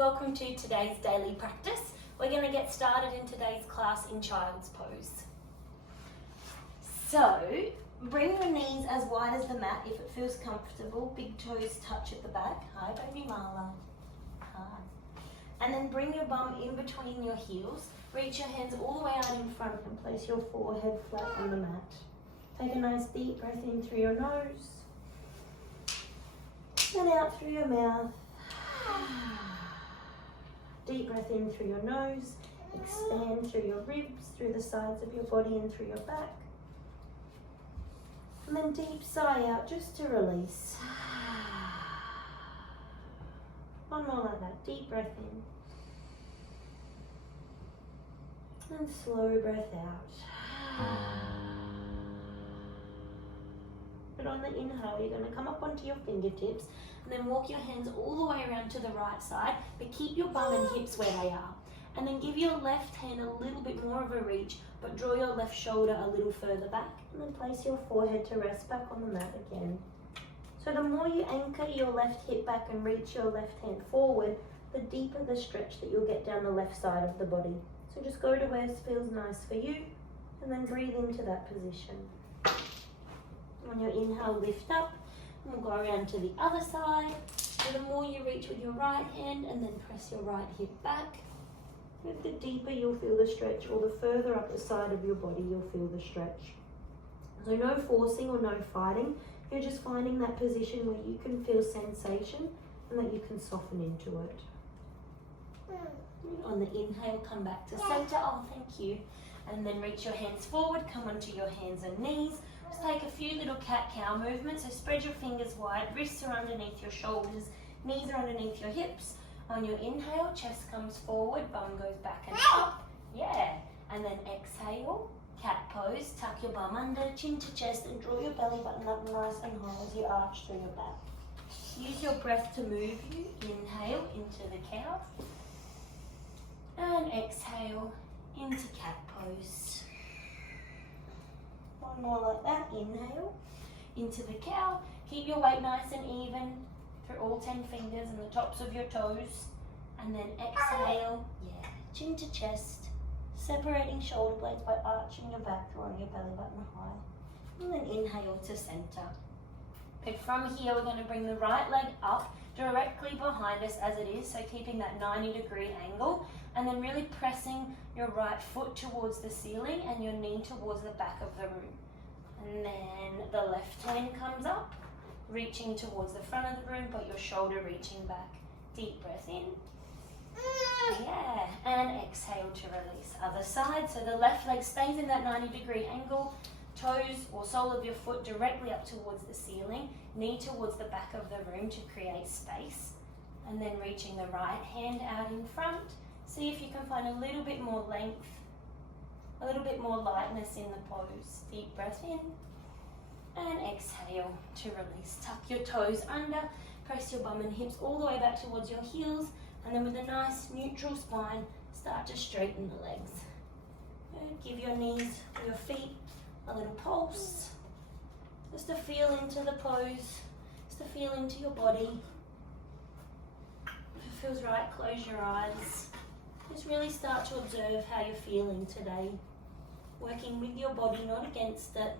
welcome to today's daily practice. We're going to get started in today's class in Child's Pose. So, bring your knees as wide as the mat if it feels comfortable. Big toes touch at the back. Hi, baby Mala. Hi. And then bring your bum in between your heels. Reach your hands all the way out in front and place your forehead flat on the mat. Take a nice deep breath in through your nose. And out through your mouth. Deep breath in through your nose. Expand through your ribs, through the sides of your body and through your back. And then deep sigh out just to release. One more like that. Deep breath in. And slow breath out. But on the inhale, you're going to come up onto your fingertips and then walk your hands all the way around to the right side, but keep your bum and hips where they are. And then give your left hand a little bit more of a reach, but draw your left shoulder a little further back, and then place your forehead to rest back on the mat again. So the more you anchor your left hip back and reach your left hand forward, the deeper the stretch that you'll get down the left side of the body. So just go to where it feels nice for you, and then breathe into that position. On your inhale, lift up, and we'll go around to the other side. So the more you reach with your right hand, and then press your right hip back, the deeper you'll feel the stretch, or the further up the side of your body you'll feel the stretch. So no forcing or no fighting, you're just finding that position where you can feel sensation and that you can soften into it. On the inhale, come back to center, oh thank you, and then reach your hands forward, come onto your hands and knees. Just take a few little cat-cow movements, so spread your fingers wide, wrists are underneath your shoulders, knees are underneath your hips. On your inhale, chest comes forward, bum goes back and up, yeah. And then exhale, cat pose, tuck your bum under, chin to chest, and draw your belly button up nice and high as you arch through your back. Use your breath to move you, inhale into the cow, and exhale into cat pose. One more like that, inhale into the cow. Keep your weight nice and even through all 10 fingers and the tops of your toes. And then exhale, yeah, chin to chest, separating shoulder blades by arching your back, drawing your belly button high. And then inhale to center. Okay, from here we're going to bring the right leg up directly behind us as it is, so keeping that 90-degree angle, and then really pressing your right foot towards the ceiling and your knee towards the back of the room. And then the left hand comes up, reaching towards the front of the room, but your shoulder reaching back. Deep breath in. Yeah, and exhale to release. Other side, so the left leg stays in that 90-degree angle, toes or sole of your foot directly up towards the ceiling, knee towards the back of the room to create space, and then reaching the right hand out in front. See if you can find a little bit more length, a little bit more lightness in the pose. Deep breath in, and exhale to release. Tuck your toes under, press your bum and hips all the way back towards your heels, and then with a nice neutral spine, start to straighten the legs. Give your knees or your feet a little pulse, just to feel into the pose, just to feel into your body. If it feels right, close your eyes. Just really start to observe how you're feeling today. Working with your body, not against it.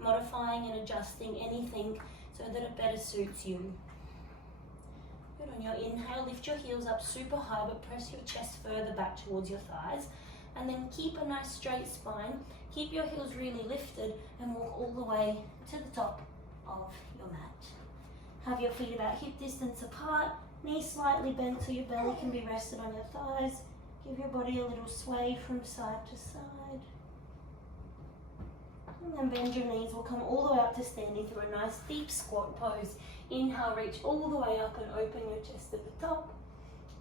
Modifying and adjusting anything so that it better suits you. Good. On your inhale, lift your heels up super high, but press your chest further back towards your thighs. And then keep a nice straight spine. Keep your heels really lifted and walk all the way to the top of your mat. Have your feet about hip distance apart, knees slightly bent so your belly can be rested on your thighs. Give your body a little sway from side to side. And then bend your knees. We'll come all the way up to standing through a nice deep squat pose. Inhale, reach all the way up and open your chest at the top.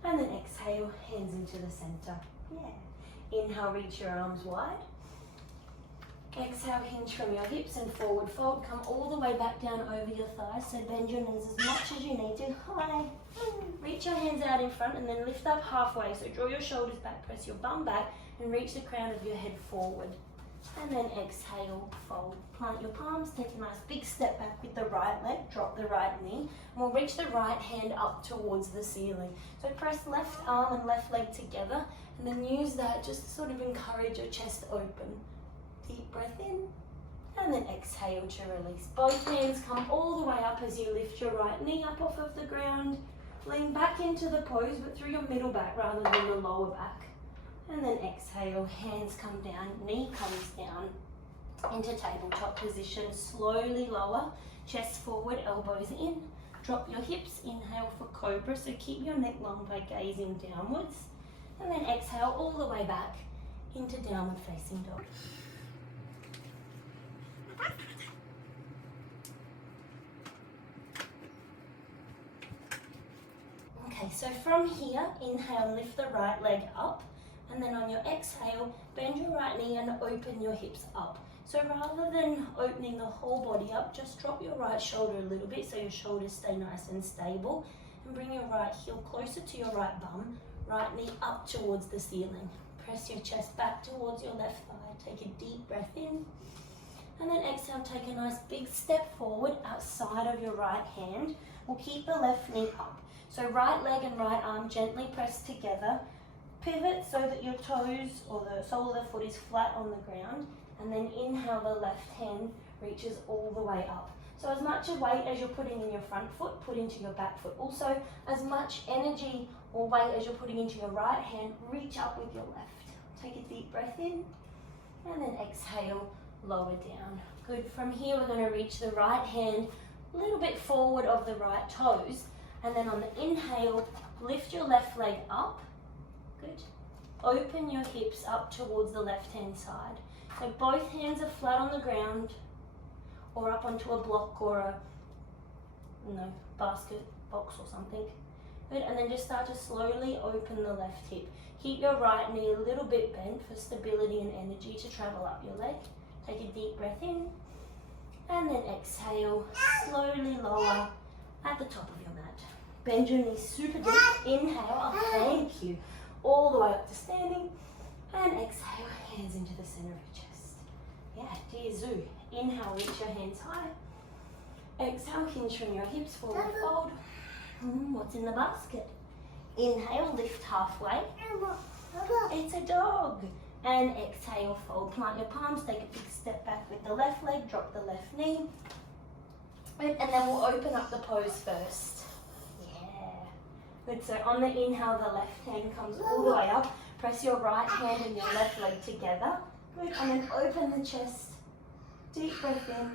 And then exhale, hands into the center. Yeah. Inhale, reach your arms wide. Exhale, hinge from your hips and forward fold. Come all the way back down over your thighs. So bend your knees as much as you need to. High. Reach your hands out in front and then lift up halfway. So draw your shoulders back, press your bum back and reach the crown of your head forward. And then exhale, fold. Plant your palms, take a nice big step back with the right leg, drop the right knee. And we'll reach the right hand up towards the ceiling. So press left arm and left leg together, and then use that just to sort of encourage your chest open. Deep breath in, and then exhale to release. Both hands come all the way up as you lift your right knee up off of the ground. Lean back into the pose, but through your middle back rather than the lower back. And then exhale, hands come down, knee comes down into tabletop position. Slowly lower, chest forward, elbows in. Drop your hips, inhale for Cobra, so keep your neck long by gazing downwards. And then exhale all the way back into downward facing dog. Okay, so from here, inhale, lift the right leg up. And then on your exhale, bend your right knee and open your hips up. So rather than opening the whole body up, just drop your right shoulder a little bit so your shoulders stay nice and stable. And bring your right heel closer to your right bum, right knee up towards the ceiling. Press your chest back towards your left thigh. Take a deep breath in. And then exhale, take a nice big step forward outside of your right hand. We'll keep the left knee up. So right leg and right arm gently press together. Pivot so that your toes or the sole of the foot is flat on the ground, and then inhale, the left hand reaches all the way up. So as much weight as you're putting in your front foot, put into your back foot. Also, as much energy or weight as you're putting into your right hand, reach up with your left. Take a deep breath in, and then exhale, lower down. Good. From here, we're going to reach the right hand a little bit forward of the right toes, and then on the inhale, lift your left leg up. Good. Open your hips up towards the left-hand side. So both hands are flat on the ground or up onto a block or a basket box or something. Good. And then just start to slowly open the left hip. Keep your right knee a little bit bent for stability and energy to travel up your leg. Take a deep breath in, and then exhale, slowly lower at the top of your mat. Bend your knees super deep. Inhale, thank you. All the way up to standing, and exhale, hands into the center of your chest. Yeah, dear zoo. Inhale, reach your hands high. Exhale, hinge from your hips, forward fold. What's in the basket? Inhale, lift halfway. It's a dog. And exhale, fold. Plant your palms, take a big step back with the left leg, drop the left knee. And then we'll open up the pose first. Good, so on the inhale, the left hand comes all the way up. Press your right hand and your left leg together. Good, and then open the chest. Deep breath in,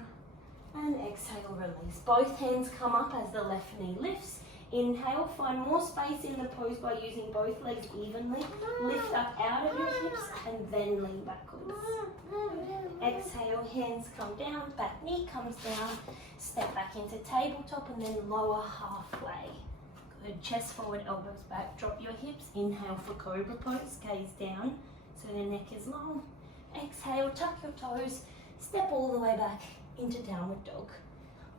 and exhale, release. Both hands come up as the left knee lifts. Inhale, find more space in the pose by using both legs evenly. Lift up out of your hips, and then lean backwards. Exhale, hands come down, back knee comes down. Step back into tabletop, and then lower halfway. Good. Chest forward, elbows back. Drop your hips. Inhale for Cobra Pose. Gaze down so the neck is long. Exhale, tuck your toes. Step all the way back into downward dog.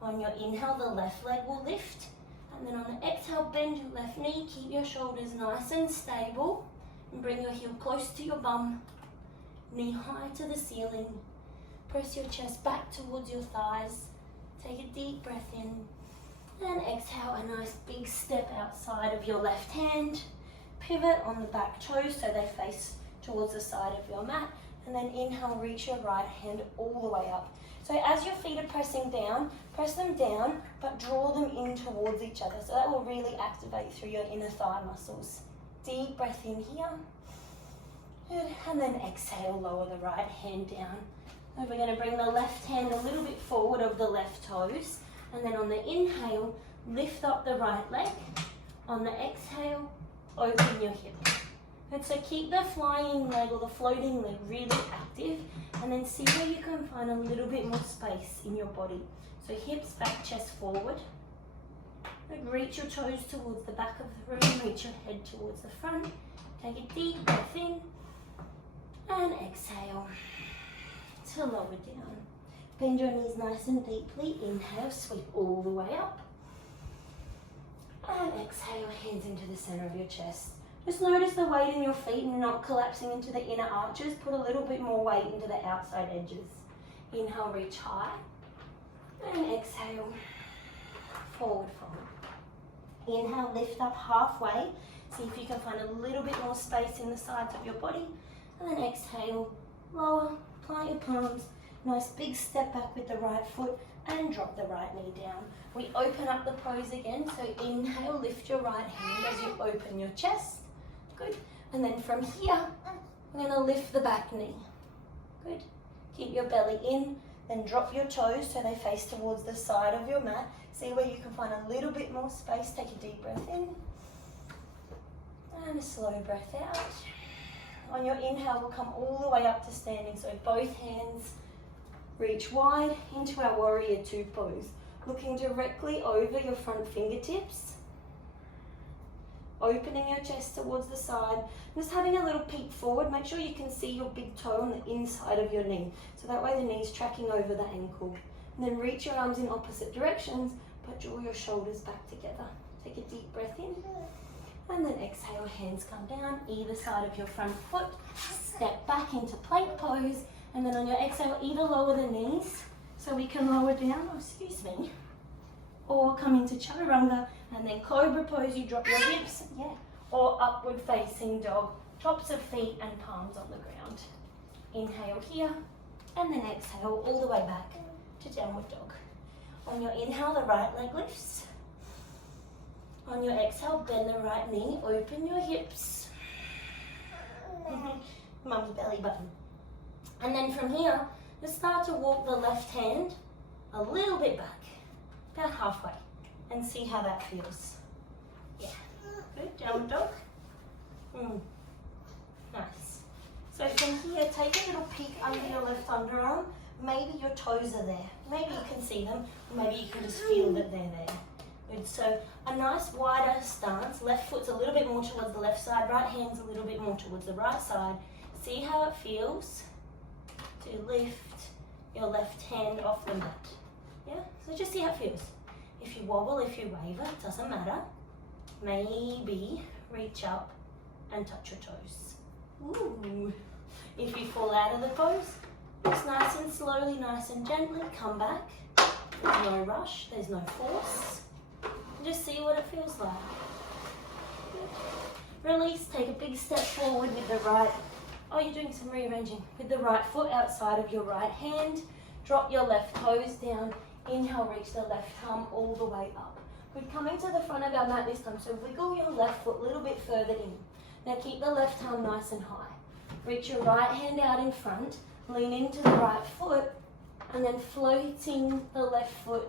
On your inhale, the left leg will lift. And then on the exhale, bend your left knee. Keep your shoulders nice and stable. And bring your heel close to your bum. Knee high to the ceiling. Press your chest back towards your thighs. Take a deep breath in. And exhale, a nice big step outside of your left hand. Pivot on the back toes so they face towards the side of your mat. And then inhale, reach your right hand all the way up. So as your feet are pressing down, press them down, but draw them in towards each other. So that will really activate through your inner thigh muscles. Deep breath in here. Good. And then exhale, lower the right hand down. And we're going to bring the left hand a little bit forward of the left toes. And then on the inhale, lift up the right leg. On the exhale, open your hip. And so keep the flying leg or the floating leg really active, and then see where you can find a little bit more space in your body. So hips back, chest forward. And reach your toes towards the back of the room, reach your head towards the front. Take a deep breath in, and exhale to lower down. Bend your knees nice and deeply. Inhale, sweep all the way up. And exhale, hands into the center of your chest. Just notice the weight in your feet and not collapsing into the inner arches. Put a little bit more weight into the outside edges. Inhale, reach high. And exhale, forward fold. Inhale, lift up halfway. See if you can find a little bit more space in the sides of your body. And then exhale, lower, plant your palms. Nice big step back with the right foot and drop the right knee down. We open up the pose again. So inhale, lift your right hand as you open your chest. Good. And then from here, we're going to lift the back knee. Good. Keep your belly in. Then drop your toes so they face towards the side of your mat. See where you can find a little bit more space. Take a deep breath in. And a slow breath out. On your inhale, we'll come all the way up to standing. So both hands reach wide into our warrior two pose. Looking directly over your front fingertips. Opening your chest towards the side. Just having a little peek forward. Make sure you can see your big toe on the inside of your knee. So that way the knee's tracking over the ankle. And then reach your arms in opposite directions, but draw your shoulders back together. Take a deep breath in. And then exhale, hands come down, either side of your front foot. Step back into plank pose. And then on your exhale, either lower the knees, so we can lower down, or come into chaturanga, and then cobra pose, you drop your hips, or upward facing dog, tops of feet and palms on the ground. Inhale here, and then exhale all the way back to downward dog. On your inhale, the right leg lifts. On your exhale, bend the right knee, open your hips. Mum's belly button. And then from here, just start to walk the left hand a little bit back, about halfway, and see how that feels. Yeah, good, downward dog. Nice. So from here, take a little peek under your left underarm. Maybe your toes are there. Maybe you can see them, or maybe you can just feel that they're there. Good, so a nice wider stance. Left foot's a little bit more towards the left side, right hand's a little bit more towards the right side. See how it feels to lift your left hand off the mat. Yeah, so just see how it feels. If you wobble, if you waver, it doesn't matter. Maybe reach up and touch your toes. Ooh. If you fall out of the pose, just nice and slowly, nice and gently, come back. There's no rush, there's no force. Just see what it feels like. Good. Release, take a big step forward with the right. Oh, you're doing some rearranging. With the right foot outside of your right hand. Drop your left toes down. Inhale, reach the left arm all the way up. We're coming to the front of our mat this time, so wiggle your left foot a little bit further in. Now keep the left arm nice and high. Reach your right hand out in front, lean into the right foot, and then floating the left foot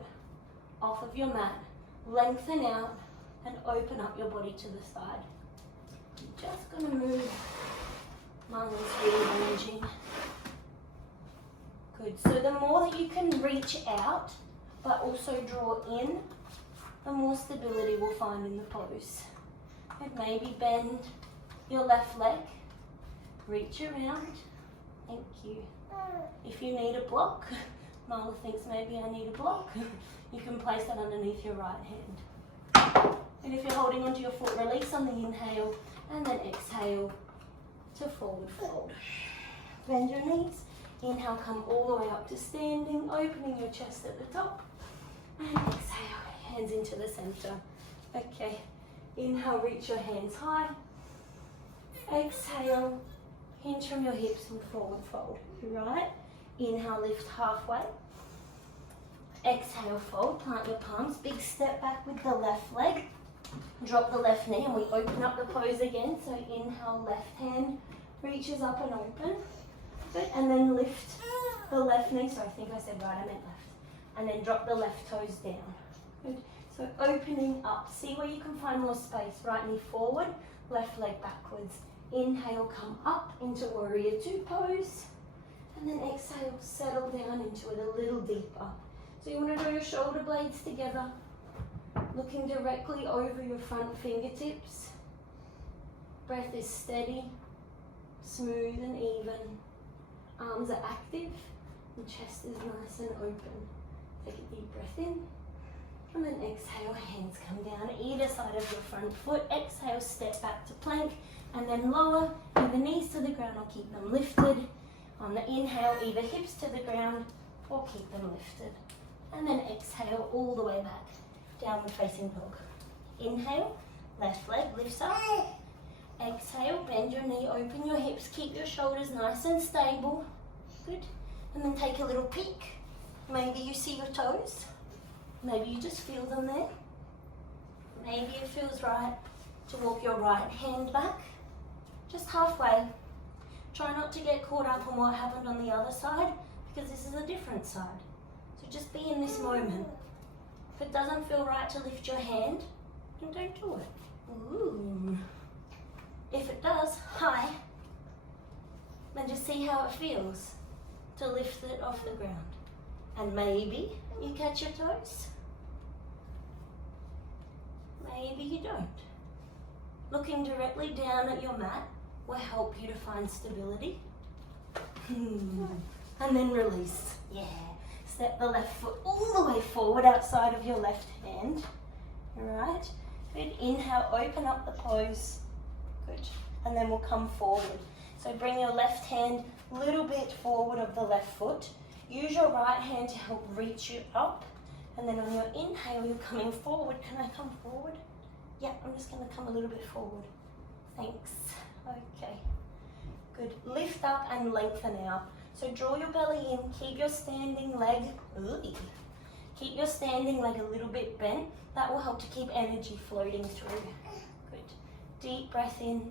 off of your mat. Lengthen out and open up your body to the side. You're just going to move. Mala's rearranging. Good. So the more that you can reach out, but also draw in, the more stability we'll find in the pose. And maybe bend your left leg. Reach around. Thank you. If you need a block, Mala thinks maybe I need a block, you can place that underneath your right hand. And if you're holding onto your foot, release on the inhale and then exhale to forward fold. Bend your knees. Inhale, come all the way up to standing, opening your chest at the top. And exhale, hands into the center. Okay, inhale, reach your hands high. Exhale, hinge from your hips and forward fold. Right, inhale, lift halfway. Exhale, fold, plant your palms. Big step back with the left leg. Drop the left knee and we open up the pose again. So inhale, left hand reaches up and open. Good, and then lift the left knee. So I think I said right, I meant left. And then drop the left toes down. Good, so opening up. See where you can find more space. Right knee forward, left leg backwards. Inhale, come up into warrior two pose. And then exhale, settle down into it a little deeper. So you want to draw your shoulder blades together. Looking directly over your front fingertips. Breath is steady, smooth and even. Arms are active and chest is nice and open. Take a deep breath in And then exhale, hands come down either side of your front foot. Exhale, step back to plank, and then lower, bring the knees to the ground or keep them lifted. On the inhale, either hips to the ground or keep them lifted. And then exhale all the way back, downward facing dog. Inhale, left leg lifts up. Exhale, bend your knee, open your hips, keep your shoulders nice and stable. Good. And then take a little peek. Maybe you see your toes. Maybe you just feel them there. Maybe it feels right to walk your right hand back, just halfway. Try not to get caught up on what happened on the other side, because this is a different side. So just be in this moment. If it doesn't feel right to lift your hand, then don't do it. Ooh. If it does, high, then just see how it feels to lift it off the ground. And maybe you catch your toes. Maybe you don't. Looking directly down at your mat will help you to find stability. And then release. Yeah. Step the left foot all the way forward outside of your left hand. Alright. Good. Inhale, open up the pose. Good. And then we'll come forward. So bring your left hand a little bit forward of the left foot. Use your right hand to help reach you up. And then on your inhale, you're coming forward. Can I come forward? Yeah, I'm just going to come a little bit forward. Thanks. Okay. Good. Lift up and lengthen out. So draw your belly in. Keep your standing leg. Keep your standing leg a little bit bent. That will help to keep energy floating through. Good. Deep breath in.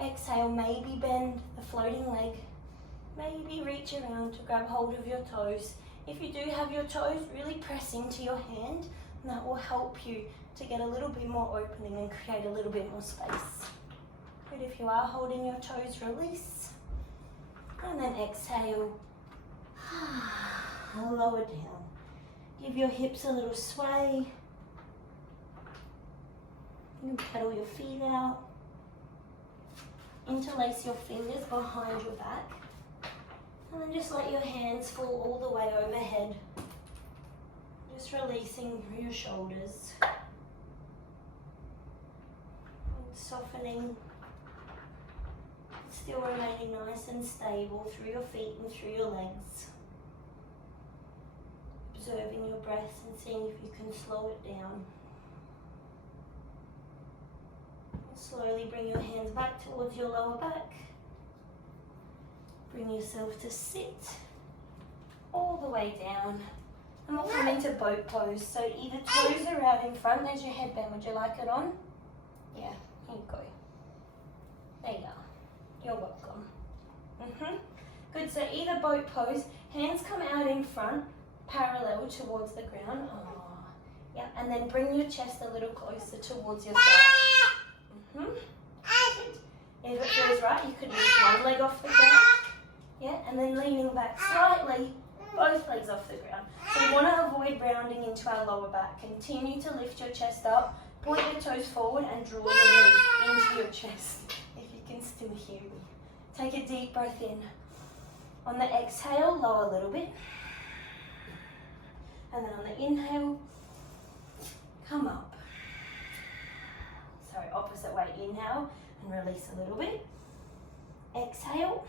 Exhale, maybe bend the floating leg. Maybe reach around to grab hold of your toes. If you do have your toes, really press into your hand, and that will help you to get a little bit more opening and create a little bit more space. Good. If you are holding your toes, release. And then exhale. Lower down. Give your hips a little sway. You pedal your feet out. Interlace your fingers behind your back. And then just let your hands fall all the way overhead. Just releasing your shoulders. And softening. Still remaining nice and stable through your feet and through your legs. Observing your breath and seeing if you can slow it down. And slowly bring your hands back towards your lower back. Bring yourself to sit all the way down. And we'll come into boat pose. So either toes are out in front. There's your headband. Would you like it on? Yeah, here you go. There you are. You're welcome. Good, so either boat pose, hands come out in front, parallel towards the ground. Yeah, and then bring your chest a little closer towards your thigh. If it feels right, you could lift one leg off the ground. Yeah, and then leaning back slightly, both legs off the ground. So we want to avoid rounding into our lower back. Continue to lift your chest up, point your toes forward and draw your knee into your chest. If you can still hear me. Take a deep breath in. On the exhale, lower a little bit. And then on the inhale, come up. Sorry, opposite way. Inhale and release a little bit. Exhale.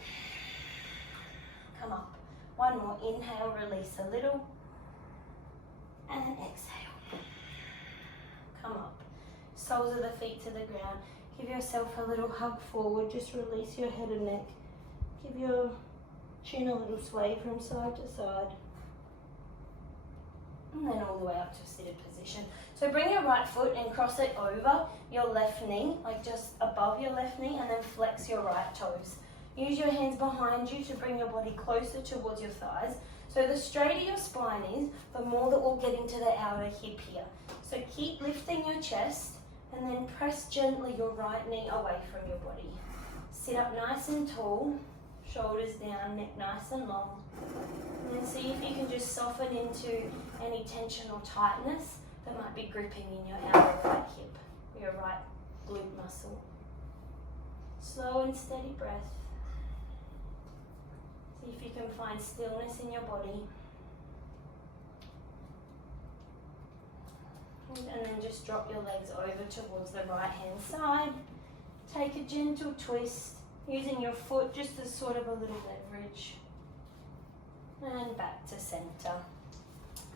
Come up. One more. Inhale, release a little. And then exhale. Come up. Soles of the feet to the ground. Give yourself a little hug forward. Just release your head and neck. Give your chin a little sway from side to side. And then all the way up to a seated position. So bring your right foot and cross it over your left knee, like just above your left knee, and then flex your right toes. Use your hands behind you to bring your body closer towards your thighs. So the straighter your spine is, the more that we'll get into the outer hip here. So keep lifting your chest and then press gently your right knee away from your body. Sit up nice and tall, shoulders down, neck nice and long. And then see if you can just soften into any tension or tightness that might be gripping in your outer right hip, or your right glute muscle. Slow and steady breath. See if you can find stillness in your body. And then just drop your legs over towards the right hand side. Take a gentle twist, using your foot just as sort of a little leverage. And back to center.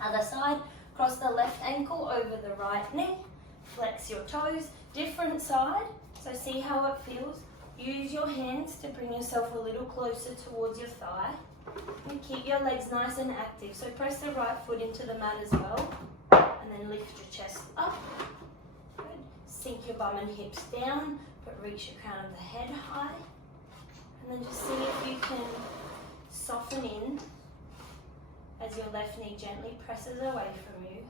Other side, cross the left ankle over the right knee. Flex your toes, different side. So see how it feels. Use your hands to bring yourself a little closer towards your thigh. And keep your legs nice and active. So press the right foot into the mat as well. And then lift your chest up. Good. Sink your bum and hips down, but reach your crown of the head high. And then just see if you can soften in as your left knee gently presses away from you.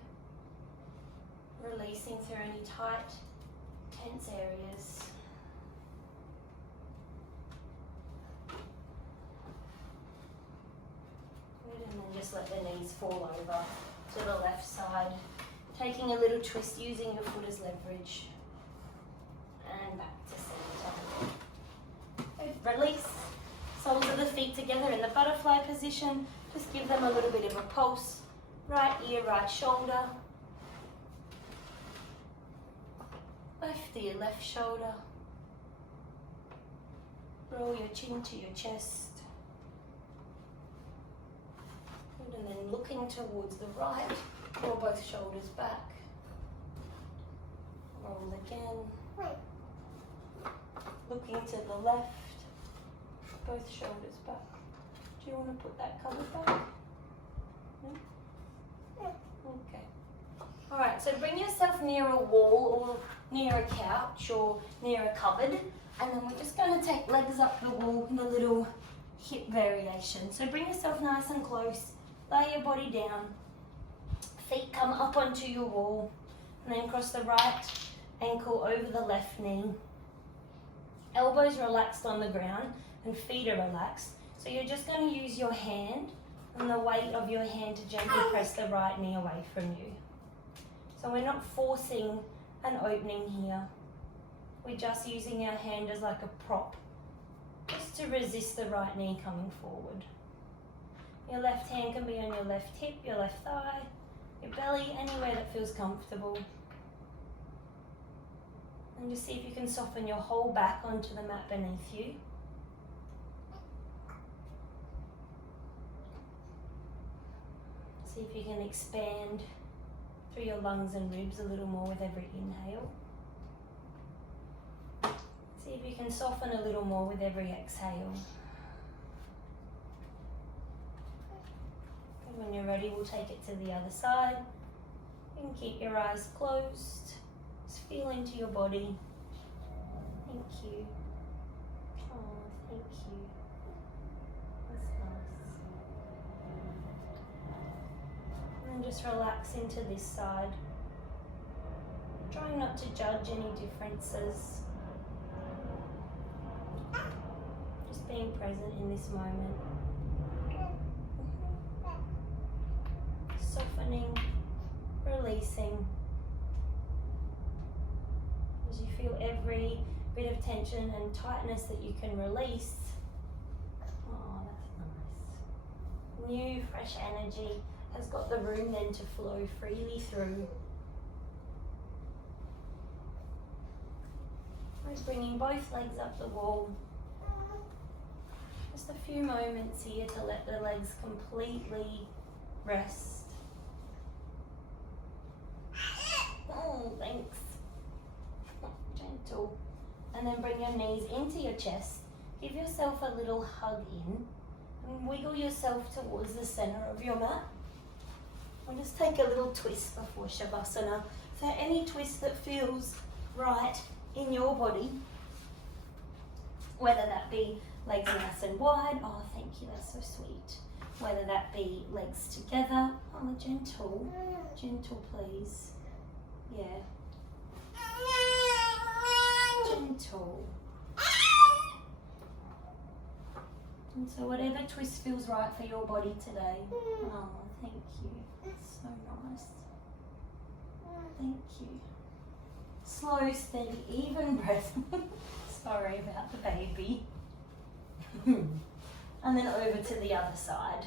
Releasing through any tight, tense areas. Good, and then just let the knees fall over to the left side. Taking a little twist, using your foot as leverage. And back to center. Good, release. Soles of the feet together in the butterfly position. Just give them a little bit of a pulse. Right ear, right shoulder. Left ear, left shoulder. Roll your chin to your chest. Good, and then looking towards the right, draw both shoulders back. Roll again. Looking to the left, both shoulders back. Do you want to put that cover back? No? Okay. Alright, so bring yourself near a wall or near a couch or near a cupboard, and then we're just going to take legs up the wall in a little hip variation. So bring yourself nice and close, lay your body down, feet come up onto your wall, and then cross the right ankle over the left knee. Elbows relaxed on the ground and feet are relaxed. So you're just going to use your hand and the weight of your hand to gently press the right knee away from you. So we're not forcing an opening here. We're just using our hand as like a prop, just to resist the right knee coming forward. Your left hand can be on your left hip, your left thigh, your belly, anywhere that feels comfortable. And just see if you can soften your whole back onto the mat beneath you. See if you can expand through your lungs and ribs a little more with every inhale. See if you can soften a little more with every exhale. And when you're ready, we'll take it to the other side. You can keep your eyes closed. Just feel into your body. Thank you. Oh, thank you. That's nice. And then just relax into this side. Trying not to judge any differences. Just being present in this moment. Softening, releasing. As you feel every bit of tension and tightness that you can release. Oh, that's nice. New, fresh energy has got the room then to flow freely through. We're bringing both legs up the wall. Just a few moments here to let the legs completely rest. Oh, thanks. Gentle. And then bring your knees into your chest. Give yourself a little hug in and wiggle yourself towards the center of your mat. We'll just take a little twist before Shavasana. So any twist that feels right in your body, whether that be legs nice and wide, oh thank you, that's so sweet. Whether that be legs together, oh gentle, gentle please, yeah. Gentle. And so whatever twist feels right for your body today. Oh, thank you. That's so nice. Thank you. Slow, steady, even breath. Sorry about the baby. And then over to the other side.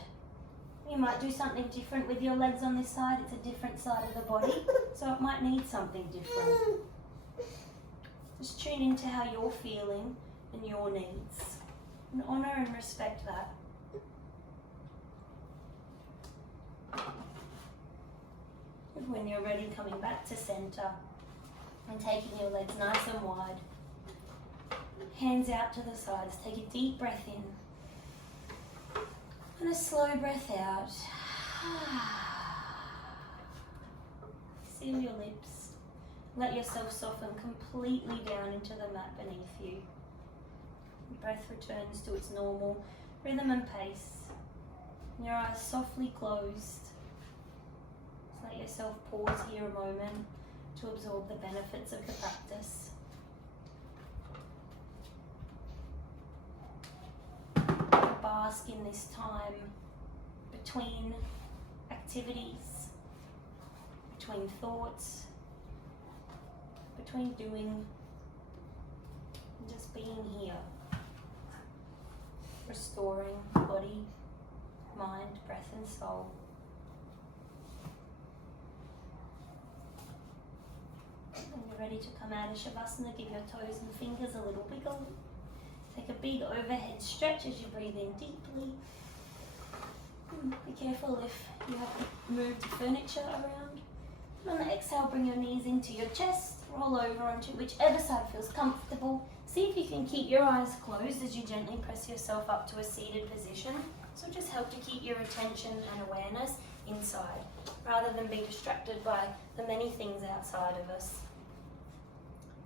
You might do something different with your legs on this side. It's a different side of the body, so it might need something different. Just tune into how you're feeling and your needs, and honour and respect that. And when you're ready, coming back to centre and taking your legs nice and wide. Hands out to the sides. Take a deep breath in and a slow breath out. Seal your lips. Let yourself soften completely down into the mat beneath you. Breath returns to its normal rhythm and pace. Your eyes softly closed. Just let yourself pause here a moment to absorb the benefits of the practice. Bask in this time between activities, between thoughts, between doing, and just being here. Restoring body, mind, breath and soul. When you're ready to come out of Shavasana, give your toes and fingers a little wiggle. Take a big overhead stretch as you breathe in deeply. Be careful if you have moved furniture around. And on the exhale, bring your knees into your chest. Roll over onto whichever side feels comfortable. See if you can keep your eyes closed as you gently press yourself up to a seated position. So just help to keep your attention and awareness inside, rather than be distracted by the many things outside of us.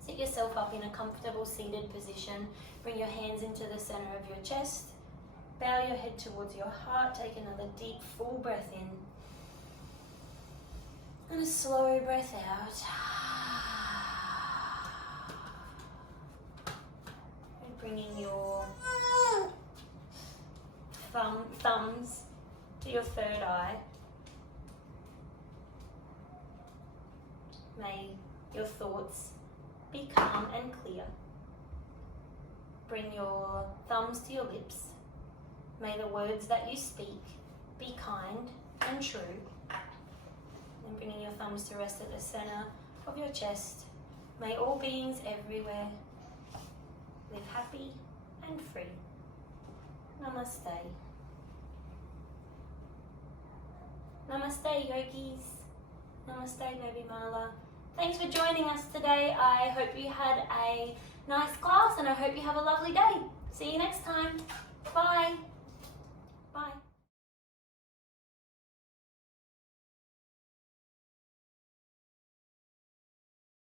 Sit yourself up in a comfortable seated position. Bring your hands into the center of your chest. Bow your head towards your heart. Take another deep, full breath in. And a slow breath out. And bringing your thumbs to your third eye. May your thoughts be calm and clear. Bring your thumbs to your lips. May the words that you speak be kind and true. And bringing your thumbs to rest at the center of your chest. May all beings everywhere live happy and free. Namaste. Namaste, yogis. Namaste, baby Mala. Thanks for joining us today. I hope you had a nice class and I hope you have a lovely day. See you next time. Bye.